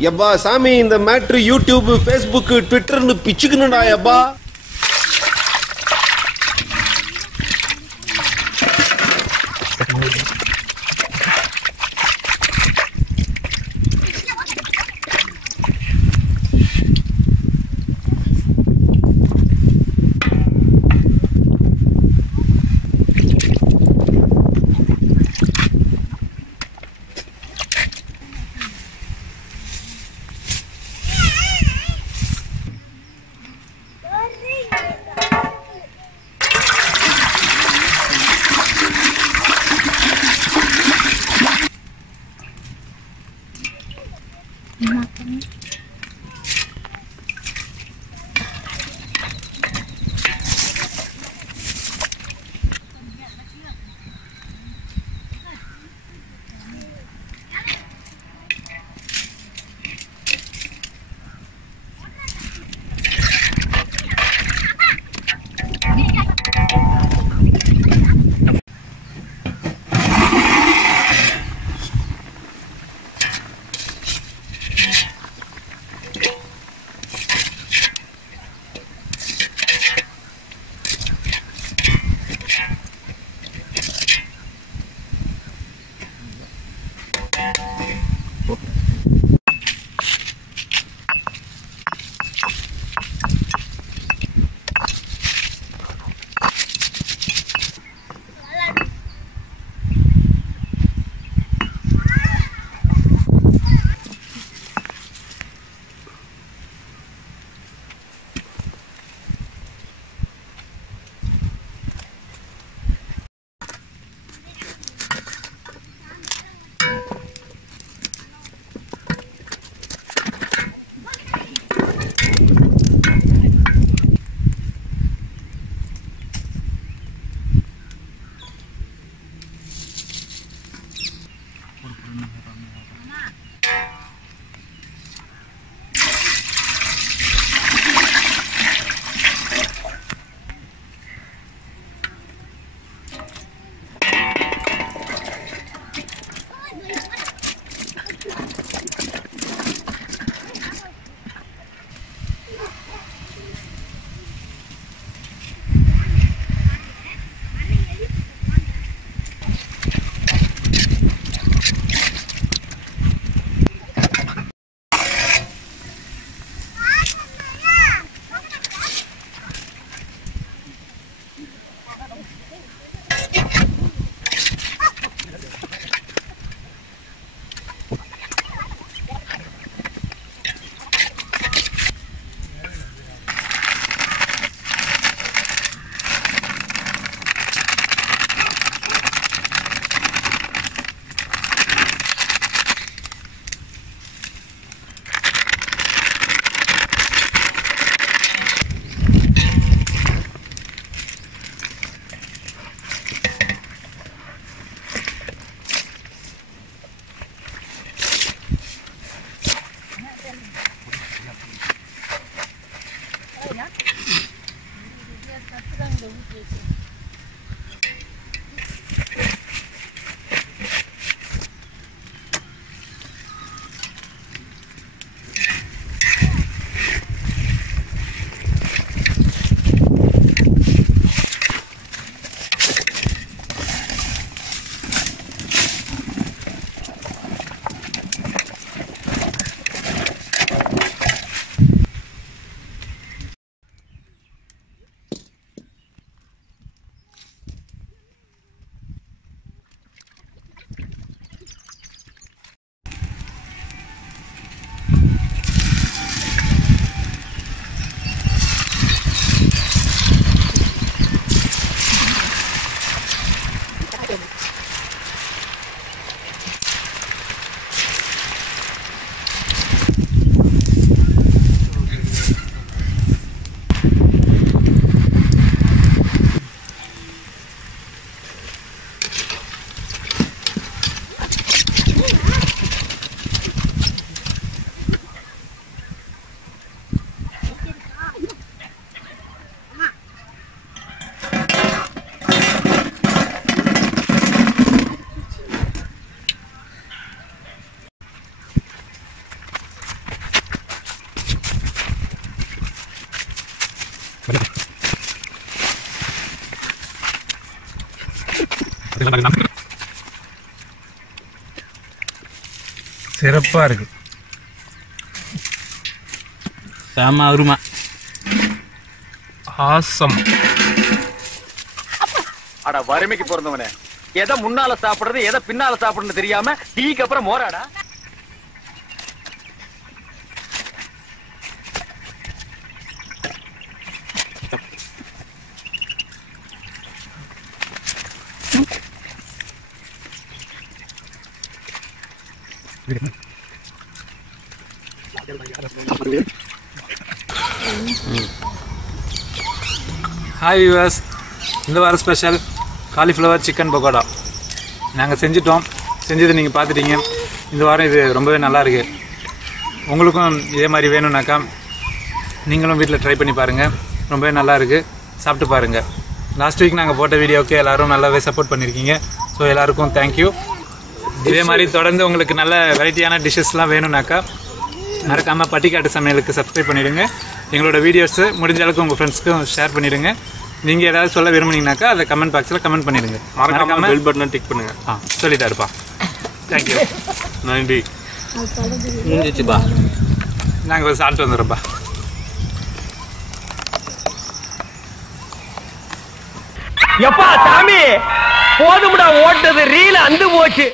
எப்பா சாமி இந்த மேட்ரு யூடியூப் ஃபேஸ்புக் ட்விட்டர்னு பிச்சுக்கணும்டா எப்பா. சிறப்பாக இருக்கு. செம அருமை. ஆசம். அட வறுமைக்கு பிறந்தவனே, எதை முன்னால சாப்பிடுறது எதை பின்னால சாப்பிடுறது தெரியாம டீக்கு அப்புறம் மோராடா. ஹாய் வியூவர்ஸ், இந்த வாரம் ஸ்பெஷல் காலிஃப்ளவர் சிக்கன் பக்கோடா நாங்கள் செஞ்சிட்டோம். செஞ்சது நீங்கள் பார்த்துட்டீங்க. இந்த வாரம் இது ரொம்பவே நல்லா இருக்குது. உங்களுக்கும் இதே மாதிரி வேணும்னாக்கா நீங்களும் வீட்டில் ட்ரை பண்ணி பாருங்கள். ரொம்பவே நல்லா இருக்குது, சாப்பிட்டு பாருங்கள். லாஸ்ட் வீக் நாங்கள் போட்ட வீடியோவுக்கு எல்லோரும் நல்லாவே சப்போர்ட் பண்ணியிருக்கீங்க. ஸோ எல்லாருக்கும் தேங்க்யூ. இதே மாதிரி தொடர்ந்து உங்களுக்கு நல்ல வெரைட்டியான டிஷ்ஷஸ்லாம் வேணும்னாக்கா மறக்காமல் பட்டிக்காட்டு சமையலுக்கு சப்ஸ்கிரைப் பண்ணிவிடுங்க. எங்களோட வீடியோஸு முடிஞ்ச அளவுக்கு உங்கள் ஃப்ரெண்ட்ஸ்க்கும் ஷேர் பண்ணிவிடுங்க. நீங்கள் ஏதாவது சொல்ல விரும்புனீங்கனாக்கா அதை கமெண்ட் பாக்ஸில் கமெண்ட் பண்ணிடுங்க. மறக்காமல் பெல் பட்டனை டிக் பண்ணுங்கள். சொல்லிட்டாருப்பா. தேங்க்யூ. நன்றி. முடிஞ்சிச்சுப்பா. நாங்கள் சாப்பிட்டு வந்துடுறோம்ப்பா. எப்பா சாமி, போதும்டா ஓட்டது, ரீல் அந்து போச்சு.